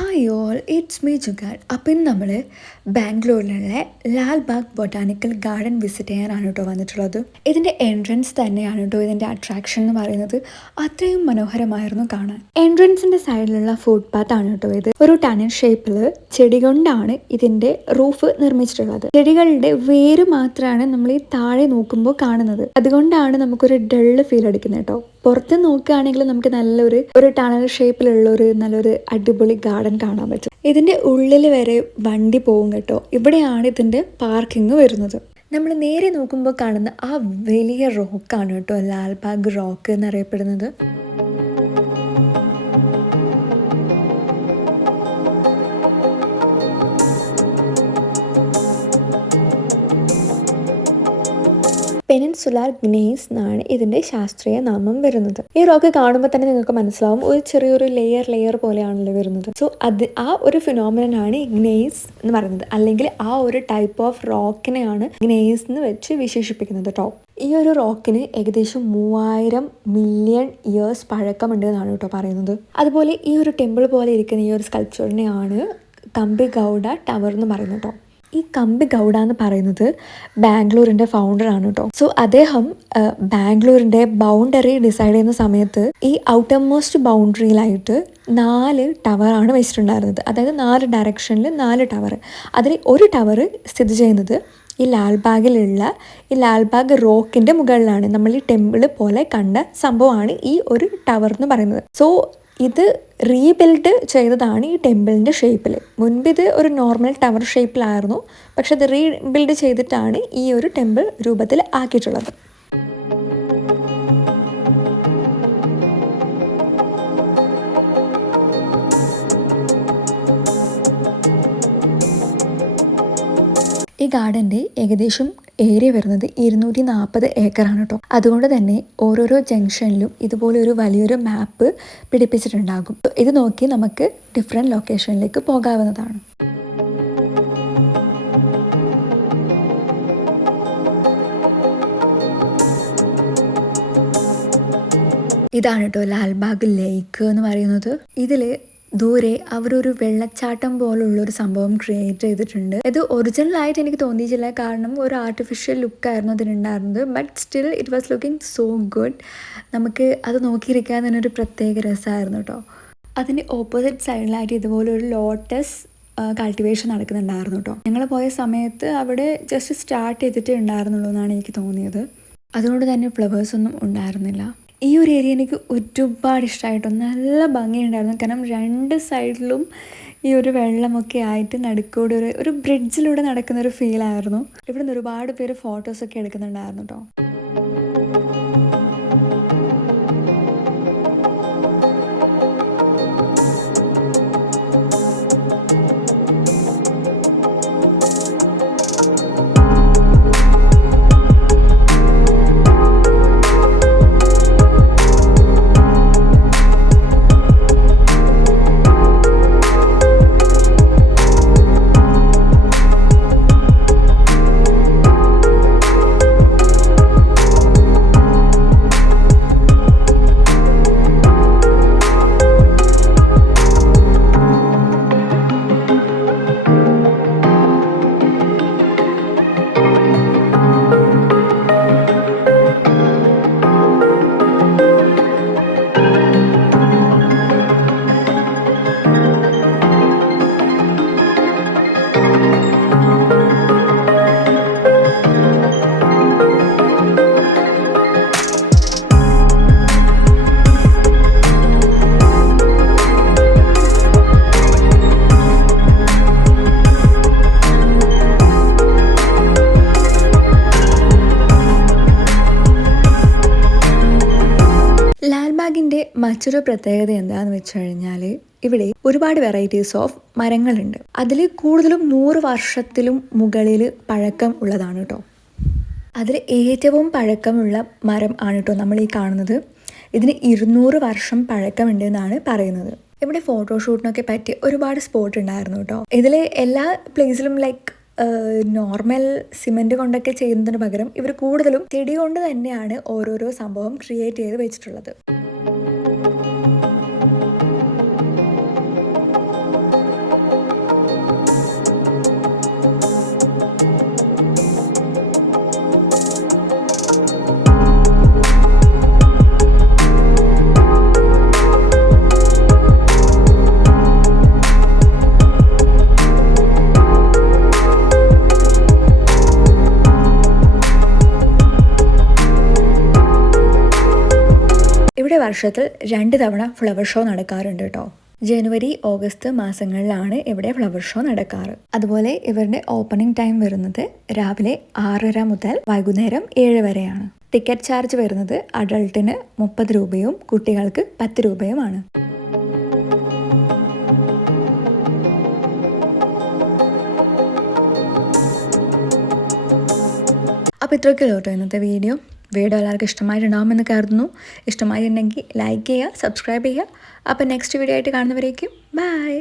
Hi all, it's me Jugar. അപ്പം ഇന്ന് നമ്മൾ ബാംഗ്ലൂരിലുള്ള ലാൽബാഗ് ബൊട്ടാനിക്കൽ ഗാർഡൻ വിസിറ്റ് ചെയ്യാനാണ് കേട്ടോ വന്നിട്ടുള്ളത്. ഇതിൻ്റെ എൻട്രൻസ് തന്നെയാണ് കേട്ടോ ഇതിൻ്റെ അട്രാക്ഷൻ എന്ന് പറയുന്നത്. അത്രയും മനോഹരമായിരുന്നു കാണാൻ. എൻട്രൻസിൻ്റെ സൈഡിലുള്ള ഫുട് പാത്ത് ആണ് കേട്ടോ ഇത്. ഒരു ടണൽ ഷേപ്പിൽ ചെടി കൊണ്ടാണ് ഇതിൻ്റെ റൂഫ് നിർമ്മിച്ചിട്ടുള്ളത്. ചെടികളുടെ വേര് മാത്രമാണ് നമ്മൾ ഈ താഴെ നോക്കുമ്പോൾ കാണുന്നത്. അതുകൊണ്ടാണ് നമുക്കൊരു ഡള്ള് ഫീൽ അടിക്കുന്നത് കേട്ടോ. പുറത്ത് നോക്കുകയാണെങ്കിൽ നമുക്ക് നല്ലൊരു ടണൽ ഷേപ്പിലുള്ള നല്ലൊരു അടിപൊളി ഗാർഡൻ കാണാൻ പറ്റും. ഇതിൻ്റെ ഉള്ളിൽ വരെ വണ്ടി പോകും കേട്ടോ. ഇവിടെയാണ് ഇതിൻ്റെ പാർക്കിംഗ് വരുന്നത്. നമ്മൾ നേരെ നോക്കുമ്പോൾ കാണുന്ന ആ വലിയ റോക്കാണ് കേട്ടോ ലാൽബാഗ് റോക്ക് എന്നറിയപ്പെടുന്നത്. പെനിൻസുലാർ ഗ്നെയ്സ് എന്നാണ് ഇതിൻ്റെ ശാസ്ത്രീയ നാമം വരുന്നത്. ഈ റോക്ക് കാണുമ്പോൾ തന്നെ നിങ്ങൾക്ക് മനസ്സിലാവും ഒരു ചെറിയൊരു ലെയർ പോലെയാണല്ലോ വരുന്നത്. സോ ആ ഒരു ഫിനോമിനനാണ് ഗ്നെയ്സ് എന്ന് പറയുന്നത്, അല്ലെങ്കിൽ ആ ഒരു ടൈപ്പ് ഓഫ് റോക്കിനെയാണ് ഗ്നെയ്സ് എന്ന് വെച്ച് വിശേഷിപ്പിക്കുന്നത് കേട്ടോ. ഈ ഒരു റോക്കിന് ഏകദേശം 3000 മില്യൺ ഇയേഴ്സ് പഴക്കമുണ്ട് എന്നാണ് കേട്ടോ പറയുന്നത്. അതുപോലെ ഈ ഒരു ടെമ്പിൾ പോലെ ഇരിക്കുന്ന ഈ ഒരു സ്കൾപ്ചറിനെയാണ് കമ്പി ഗൗഡ ടവർ എന്ന് പറയുന്നത് കേട്ടോ. ഈ കമ്പി ഗൗഡ എന്ന് പറയുന്നത് ബാംഗ്ലൂരിൻ്റെ ഫൗണ്ടറാണ് കേട്ടോ. സോ അദ്ദേഹം ബാംഗ്ലൂരിൻ്റെ ബൗണ്ടറി ഡിസൈഡ് ചെയ്യുന്ന സമയത്ത് ഈ ഔട്ടർ മോസ്റ്റ് ബൗണ്ടറിയിലായിട്ട് 4 ടവറാണ് വെച്ചിട്ടുണ്ടായിരുന്നത്. അതായത് 4 ഡയറക്ഷനിൽ 4 ടവർ. അതിൽ ഒരു ടവർ സ്ഥിതി ചെയ്യുന്നത് ഈ ലാൽബാഗ് റോക്കിൻ്റെ മുകളിലാണ്. നമ്മൾ ഈ ടെമ്പിൾ പോലെ കണ്ട സംഭവമാണ് ഈ ഒരു ടവർ എന്ന് പറയുന്നത്. സോ ഇത് റീബിൽഡ് ചെയ്തതാണ് ഈ ടെമ്പിളിൻ്റെ ഷേപ്പിൽ. മുൻപ് ഇത് ഒരു നോർമൽ ടവർ ഷേപ്പിലായിരുന്നു, പക്ഷെ ഇത് റീബിൽഡ് ചെയ്തിട്ടാണ് ഈ ഒരു ടെമ്പിൾ രൂപത്തിൽ ആക്കിയിട്ടുള്ളത്. ഈ ഗാർഡൻ്റെ ഏകദേശം ഏരിയ വരുന്നത് 240 ഏക്കറാണ് കേട്ടോ. അതുകൊണ്ട് തന്നെ ഓരോരോ ജംഗ്ഷനിലും ഇതുപോലെ ഒരു വലിയൊരു മാപ്പ് പിടിപ്പിച്ചിട്ടുണ്ടാകും. ഇത് നോക്കി നമുക്ക് ഡിഫറെൻറ്റ് ലൊക്കേഷനിലേക്ക് പോകാവുന്നതാണ്. ഇതാണ് കേട്ടോ ലാൽബാഗ് ലേക്ക് എന്ന് പറയുന്നത്. ഇതിൽ ദൂരെ അവരൊരു വെള്ളച്ചാട്ടം പോലുള്ളൊരു സംഭവം ക്രിയേറ്റ് ചെയ്തിട്ടുണ്ട്. ഇത് ഒറിജിനലായിട്ട് എനിക്ക് തോന്നിയിട്ടില്ല, കാരണം ഒരു ആർട്ടിഫിഷ്യൽ ലുക്കായിരുന്നു അതിനുണ്ടായിരുന്നത്. But still it was looking so good. നമുക്ക് അത് നോക്കിയിരിക്കാൻ തന്നെ ഒരു പ്രത്യേക രസമായിരുന്നു കേട്ടോ. അതിൻ്റെ ഓപ്പോസിറ്റ് സൈഡിലായിട്ട് ഇതുപോലെ ഒരു ലോട്ടസ് കൾട്ടിവേഷൻ നടക്കുന്നുണ്ടായിരുന്നു കേട്ടോ. ഞങ്ങൾ പോയ സമയത്ത് അവിടെ ജസ്റ്റ് സ്റ്റാർട്ട് ചെയ്തിട്ടേ ഉണ്ടായിരുന്നുള്ളൂ എന്നാണ് എനിക്ക് തോന്നിയത്. അതുകൊണ്ട് തന്നെ ഫ്ലവേഴ്സൊന്നും ഉണ്ടായിരുന്നില്ല. ഈ ഒരു ഏരിയ എനിക്ക് ഒരുപാട് ഇഷ്ടമായിട്ടോ. നല്ല ഭംഗിയുണ്ടായിരുന്നു, കാരണം 2 സൈഡിലും ഈ ഒരു വെള്ളമൊക്കെ ആയിട്ട് നടുക്കൂടെ ഒരു ബ്രിഡ്ജിലൂടെ നടക്കുന്ന ഒരു ഫീലായിരുന്നു. ഇവിടെ നിന്ന് ഒരുപാട് പേര് ഫോട്ടോസൊക്കെ എടുക്കുന്നുണ്ടായിരുന്നു കേട്ടോ. മറ്റൊരു പ്രത്യേകത എന്താണെന്ന് വെച്ച് കഴിഞ്ഞാൽ ഇവിടെ ഒരുപാട് വെറൈറ്റീസ് ഓഫ് മരങ്ങളുണ്ട്. അതിൽ കൂടുതലും 100 വർഷത്തിലും മുകളിൽ പഴക്കം ഉള്ളതാണ് കേട്ടോ. അതിൽ ഏറ്റവും പഴക്കമുള്ള മരം ആണ് കേട്ടോ നമ്മൾ ഈ കാണുന്നത്. ഇതിന് 200 വർഷം പഴക്കമുണ്ട് എന്നാണ് പറയുന്നത്. ഇവിടെ ഫോട്ടോഷൂട്ടിനൊക്കെ പറ്റി ഒരുപാട് സ്പോട്ട് ഉണ്ടായിരുന്നു കേട്ടോ. ഇതിൽ എല്ലാ പ്ലേസിലും ലൈക്ക് നോർമൽ സിമെൻറ്റ് കൊണ്ടൊക്കെ ചെയ്യുന്നതിന് പകരം ഇവർ കൂടുതലും ചെടി കൊണ്ട് തന്നെയാണ് ഓരോരോ സംഭവം ക്രിയേറ്റ് ചെയ്ത് വെച്ചിട്ടുള്ളത്. വർഷത്തിൽ 2 തവണ ഫ്ലവർ ഷോ നടക്കാറുണ്ട് കേട്ടോ. ജനുവരി ഓഗസ്റ്റ് മാസങ്ങളിലാണ് ഇവിടെ ഫ്ലവർ ഷോ നടക്കാറ്. അതുപോലെ ഇവരുടെ ഓപ്പണിംഗ് ടൈം വരുന്നത് രാവിലെ 6:30 മുതൽ വൈകുന്നേരം 7 വരെയാണ്. ടിക്കറ്റ് ചാർജ് വരുന്നത് അഡൾട്ടിന് 30 രൂപയും കുട്ടികൾക്ക് 10 രൂപയുമാണ്. അപ്പോൾ ഇത്രയൊക്കെയുള്ളൂ കേട്ടോ ഇന്നത്തെ വീഡിയോ എല്ലാവർക്കും ഇഷ്ടമായിട്ടുണ്ടാകുമെന്ന് കരുതുന്നു. ഇഷ്ടമായിട്ടുണ്ടെങ്കിൽ ലൈക്ക് ചെയ്യുക, സബ്സ്ക്രൈബ് ചെയ്യുക. അപ്പോൾ നെക്സ്റ്റ് വീഡിയോ ആയിട്ട് കാണുന്നവരേക്കും ബൈ.